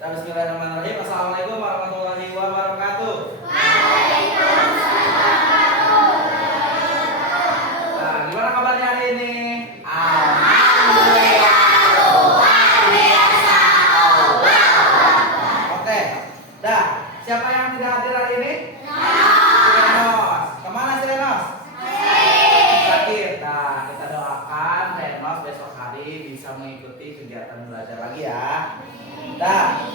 Bismillahirrahmanirrahim. Assalamualaikum warahmatullahi wabarakatuh. Nah, gimana kabarnya hari ini? Alhamdulillah luar biasa. Oke, dah. Siapa yang tidak hadir hari ini? Renos. Kemana si Renos? Sakit. Nah, kita doakan Renos besok hari bisa mengikuti kegiatan belajar lagi ya. Nah,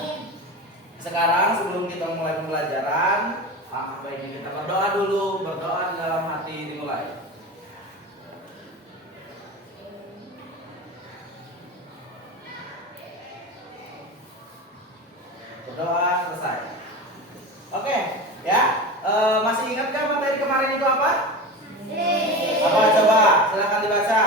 sekarang sebelum kita mulai pembelajaran, baiknya kita berdoa dulu. Berdoa di dalam hati dimulai. Berdoa selesai. Oke, ya. Masih ingat kan materi kemarin itu apa? Apa coba? Silakan dibaca.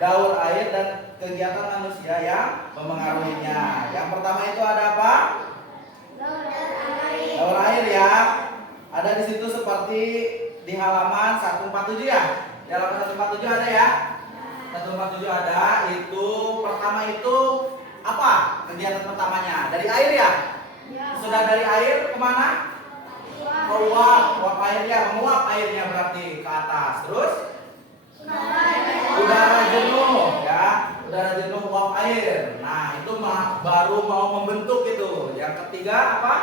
Daur air dan kegiatan manusia yang memengaruhinya. Yang pertama itu ada apa? Daur air ya. Ada di situ seperti di halaman 147 ya. Di halaman 147 ada ya. 147 ada. Itu pertama itu apa? Kegiatan pertamanya dari air ya. Sudah dari air kemana? Ke uap airnya, menguap airnya berarti ke atas. Terus? Udara jenuh ya, udara jenuh uap air. Nah itu baru mau membentuk itu. Yang ketiga apa?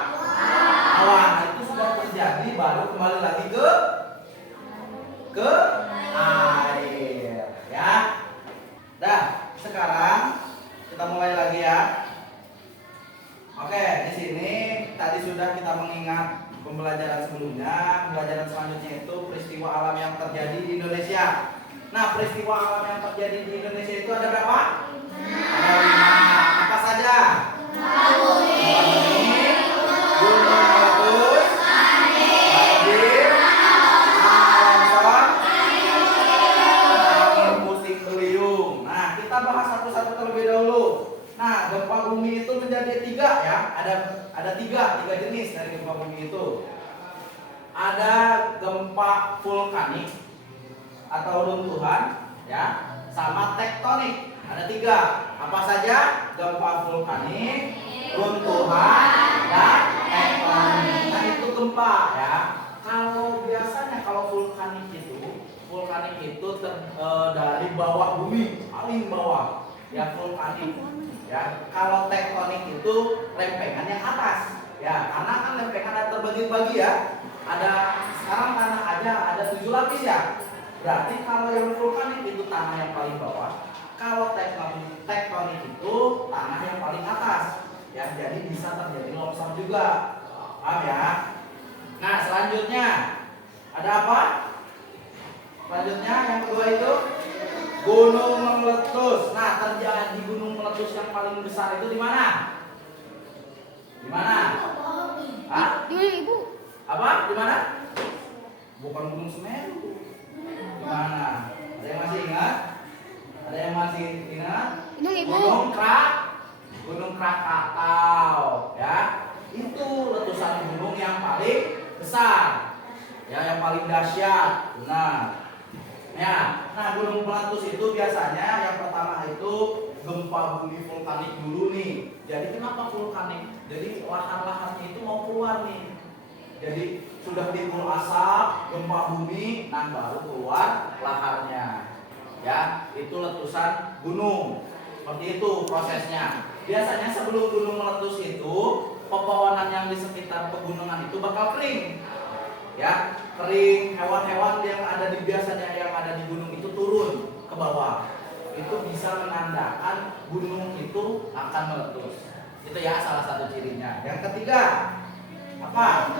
Awan. Itu sudah terjadi baru kembali lagi ke air ya. Dah sekarang kita mulai lagi ya. Oke, di sini tadi sudah kita mengingat pembelajaran sebelumnya. Pembelajaran selanjutnya itu peristiwa alam yang terjadi di Indonesia. Nah, peristiwa alam yang terjadi di Indonesia itu ada berapa? Ada 5. Apa saja? Bumi, gunung meletus, banjir, longsor, angin puting beliung. Nah, kita bahas satu-satu terlebih dahulu. Nah, gempa bumi itu menjadi 3 ya. Ada 3 jenis dari gempa bumi itu. Ada gempa vulkanik atau runtuhan ya, sama tektonik. Ada 3. Apa saja? Gempa vulkanik, runtuhan, dan tektonik. Nah itu gempa ya. Kalau biasanya kalau vulkanik itu dari bawah bumi, paling bawah ya vulkanik ya. Kalau tektonik itu lempengan yang atas ya, karena kan lempengan ada terbagi-bagi ya. Ada sekarang tanah aja ada 7 lapis ya. Berarti kalau yang vulkanik itu tanah yang paling bawah, kalau tektonik itu tanah yang paling atas. Ya, jadi bisa terjadi longsor juga. Paham ya? Nah, selanjutnya ada apa? Selanjutnya yang kedua itu gunung meletus. Nah, terjadi gunung meletus yang paling besar itu di mana? Di mana? Hah? Ibu. Apa? Di mana? Bukan Gunung Semeru. Mana? Ada yang masih ingat? Ada yang masih ingat? Gunung Krakatau, ya. Itu letusan gunung yang paling besar, ya, yang paling dahsyat. Benar. Ya. Nah, gunung meletus itu biasanya yang pertama itu gempa bumi vulkanik dulu nih. Jadi kenapa vulkanik? Jadi lahar-laharnya itu mau keluar nih. Jadi sudah timbul asap, gempa bumi, nah baru keluar laharnya. Ya, itu letusan gunung. Seperti itu prosesnya. Biasanya sebelum gunung meletus itu, pepohonan yang di sekitar pegunungan itu bakal kering. Ya, kering, hewan-hewan yang ada di yang ada di gunung itu turun ke bawah. Itu bisa menandakan gunung itu akan meletus. Itu ya salah satu cirinya. Yang ketiga, apa?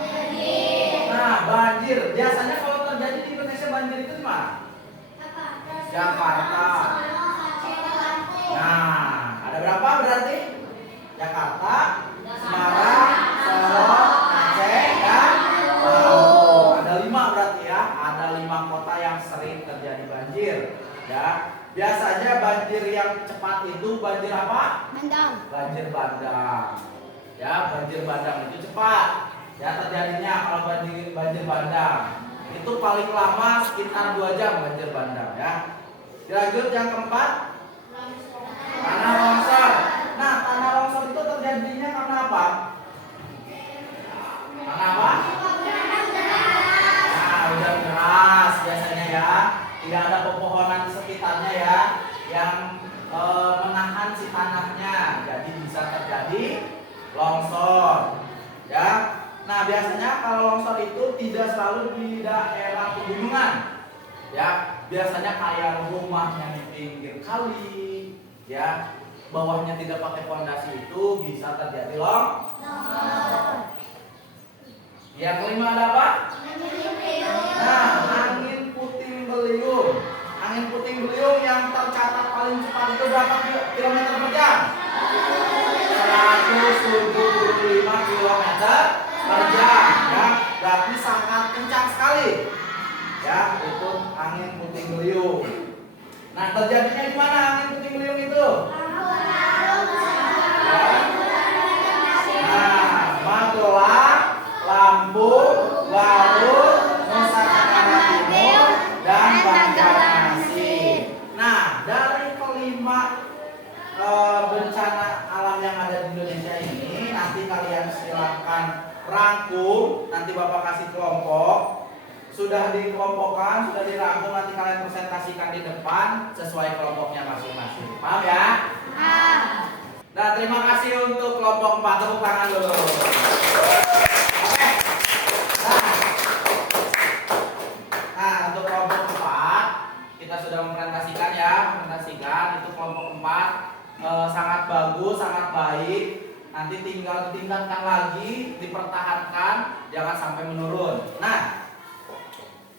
Nah, banjir. Biasanya kalau terjadi di Indonesia banjir itu di mana? Jakarta. Nah, ada berapa berarti? Jakarta, Semarang, Solo, Aceh, dan Lampung. Ada 5 berarti ya. Ada 5 kota yang sering terjadi banjir. Ya. Biasanya banjir yang cepat itu banjir apa? Banjir bandang. Ya, banjir bandang itu cepat. Ya, terjadinya kalau banjir bandang itu paling lama sekitar 2 jam banjir bandang ya. Dilanjut yang keempat, apa? Mana apa? Nah, hujan deras biasanya ya. Tidak ada pepohonan di sekitarnya ya yang menahan si tanahnya. Jadi bisa terjadi longsor. Ya. Nah, biasanya kalau longsor itu tidak selalu di daerah pegunungan. Ya, biasanya kayak rumahnya di pinggir kali, ya, bawahnya tidak pakai fondasi itu bisa terjadi longsor. Yang kelima ada apa? Nah, angin puting beliung. Angin puting beliung yang tercatat paling cepat itu berapa kilometer per jam? 175 kilometer per jam, ya, berarti sangat kencang sekali. Ya, itu angin puting beliung. Nah, terjadinya di mana angin puting beliung itu? Ya. Nah, Magelang, Lampung, Garut, Nusa Tenggara Timur, dan Banjarmasin. Nah, dari kelima bencana alam yang ada di Indonesia ini, nanti kalian silakan rangkum. Nanti Bapak kasih kelompok. Sudah dikelompokkan, sudah dirangkum, nanti kalian presentasikan di depan sesuai kelompoknya masing-masing. Paham ya? Nah, terima kasih untuk kelompok 4. Tepuk tangan dulu. Oke. Nah, untuk kelompok 4 kita sudah mempresentasikan ya, itu kelompok 4 sangat bagus, sangat baik. Nanti tinggal ditingkatkan lagi, dipertahankan, jangan sampai menurun. Nah,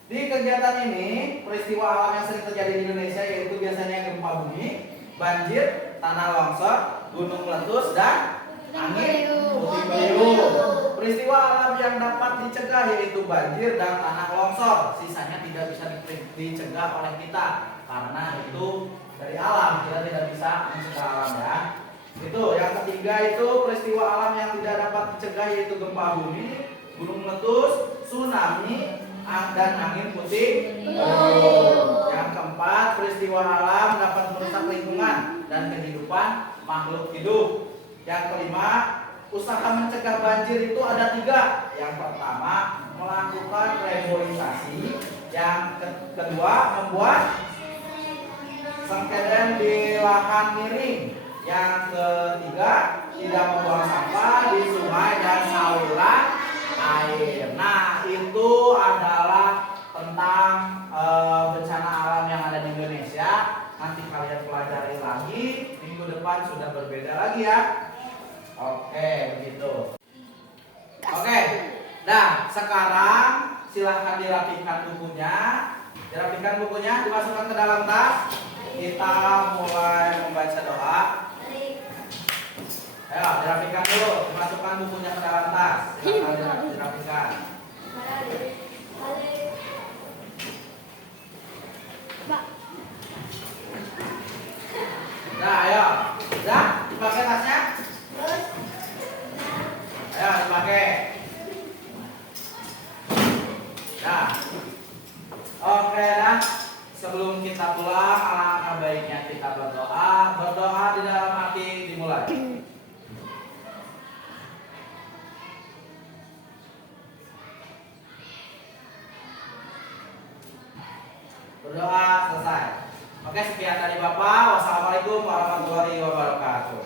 di kegiatan ini, peristiwa alam yang sering terjadi di Indonesia yaitu biasanya gempa bumi, banjir, tanah longsor, gunung meletus, dan angin puting beliung. Peristiwa alam yang dapat dicegah yaitu banjir dan tanah longsor. Sisanya tidak bisa dicegah oleh kita karena itu dari alam, kita tidak bisa mencegah alam ya. Itu yang ketiga, itu peristiwa alam yang tidak dapat dicegah yaitu gempa bumi, gunung meletus, tsunami, dan angin puting beliung. Yang keempat, peristiwa alam dapat merusak lingkungan dan kehidupan makhluk hidup. Yang kelima, usaha mencegah banjir itu ada 3. Yang pertama, melakukan reboisasi. Yang kedua, membuat sengkeden di lahan miring. Yang ketiga, tidak membuang sampah di sungai dan saluran air. Nah, itu adalah tentang bencana alam yang ada di Indonesia. Nanti kalian pelajari lagi, minggu depan sudah berbeda lagi ya. Oke, begitu. Oke. Nah, sekarang silahkan dirapikan bukunya. Dimasukkan ke dalam tas. Kita mulai membaca doa. Ayo, dirapikan dulu. Dimasukkan bukunya ke dalam tas. Silahkan dirapikan. Nah, ayo. Udah? Dipakai tasnya? Ayo, dipakai. Nah. Oke, nah. Sebelum kita pulang, alangkah baiknya kita berdoa. Berdoa di dalam hati dimulai. Berdoa selesai. Oke, sekian dari Bapak. Wassalamualaikum warahmatullahi wabarakatuh.